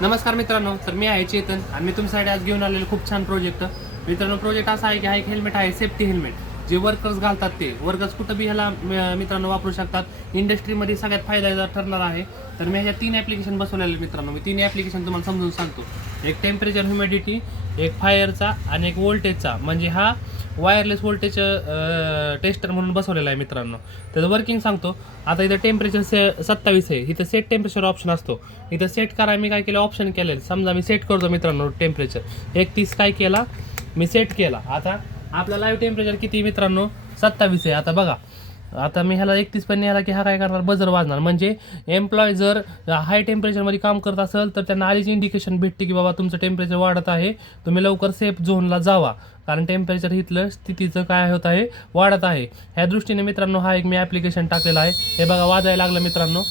नमस्कार मित्रांनो, तर मी आहे चेतन आणि मी तुमच्यासाठी आज घेऊन आलेलो खूप छान प्रोजेक्ट. मित्रांनो, प्रोजेक्ट असा आहे की हा एक हेल्मेट आहे, सेफ्टी हेल्मेट जे वर्कर्स घालतात. ते वर्कर्स कुठं बी ह्याला मित्रांनो वापरू शकतात. इंडस्ट्रीमध्ये सगळ्यात फायदा ठरणार आहे. तर मी ह्या 3 ॲप्लिकेशन बसवलेले मित्रांनो. मी 3 ॲप्लिकेशन तुम्हाला समजून सांगतो. एक टेम्परेचर ह्युमिडिटी, एक फायरचा आणि एक वोल्टेजचा. म्हणजे हा वायरलेस व्होल्टेज टेस्टर म्हणून बसवलेला आहे मित्रांनो. त्याचं वर्किंग सांगतो. आता इथं टेम्परेचर 27 आहे. इथं सेट टेम्परेचर ऑप्शन असतो. इथं सेट करा, मी काय केलं ऑप्शन केलेलं. समजा मी सेट करतो मित्रांनो टेम्परेचर 31 काय केला मी सेट केला. आता आपला लाईव्ह टेम्परेचर किती मित्रांनो 27 आहे. आता बघा, आता मी ह्याला 31 पण न्यायला की हा काय करणार बजर वाजणार. म्हणजे एम्प्लॉय जर हाय टेम्परेचरमध्ये काम करत असेल तर त्यांना आधीच इंडिकेशन भेटते की बाबा तुमचं टेम्परेचर वाढत आहे, तुम्ही लवकर सेफ झोनला जावा. कारण टेम्परेचर इथलं स्थितीचं काय होत आहे वाढत आहे. ह्या दृष्टीने मित्रांनो हा एक मी ॲप्लिकेशन टाकलेला आहे. हे बघा वाजायला लागलं मित्रांनो.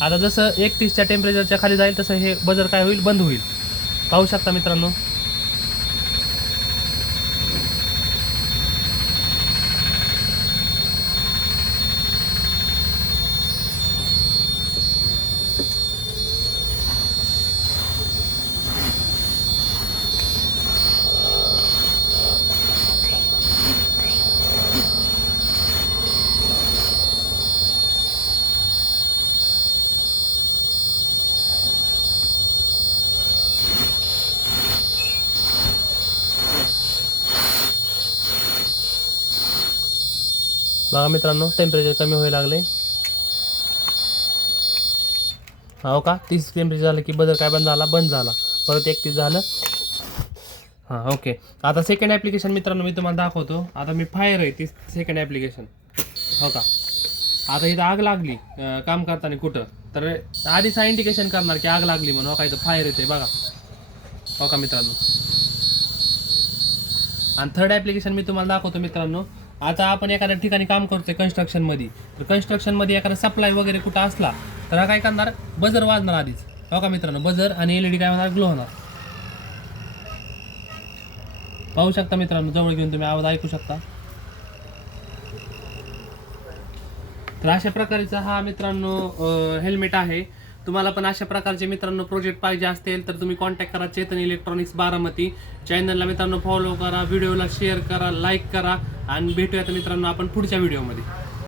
आता जसं 31च्या टेम्परेचरच्या खाली जाईल तसं हे बजर काय होईल बंद होईल. पाहू शकता मित्रांनो. बघा मित्रांनो टेम्परेचर कमी व्हायला लागले. हो का 30 टेम्परेचर झालं की बदल काय बंद झाला. परत 31 झालं. हां ओके. आता सेकंड ॲप्लिकेशन मित्रांनो मी तुम्हाला दाखवतो. आता मी फायर आहे ती सेकंड ॲप्लिकेशन. हो का, आता इथं आग लागली काम करताना कुठं, तर आधीच हा इंडिकेशन करणार की आग लागली म्हणून. हो का, इथं फायर येते बघा. हो का मित्रांनो. आणि थर्ड ॲप्लिकेशन मी तुम्हाला दाखवतो मित्रांनो. आता आपण एखाद्या ठिकाणी काम करतोय कन्स्ट्रक्शनमध्ये, तर कन्स्ट्रक्शनमध्ये एखादा सप्लाय वगैरे कुठं असला तर हा काय करणार बजर वाजणार आधीच. हो का मित्रांनो, बजर आणि LED काय होणार ग्लो होणार. पाहू शकता मित्रांनो, जवळ घेऊन तुम्ही आवाज ऐकू शकता. तर अशा प्रकारचा हा मित्रांनो हेल्मेट आहे. तुम्हाला पण अशा प्रकारचे मित्रांनो प्रोजेक्ट पाहिजे असतील तर तुम्ही कॉन्टॅक्ट करा चेतन इलेक्ट्रॉनिक्स बारामती. चॅनलला मित्रांनो फॉलो करा, व्हिडिओला शेअर करा, लाईक करा आणि भेटूयात मित्रांनो आपण पुढच्या व्हिडिओमध्ये.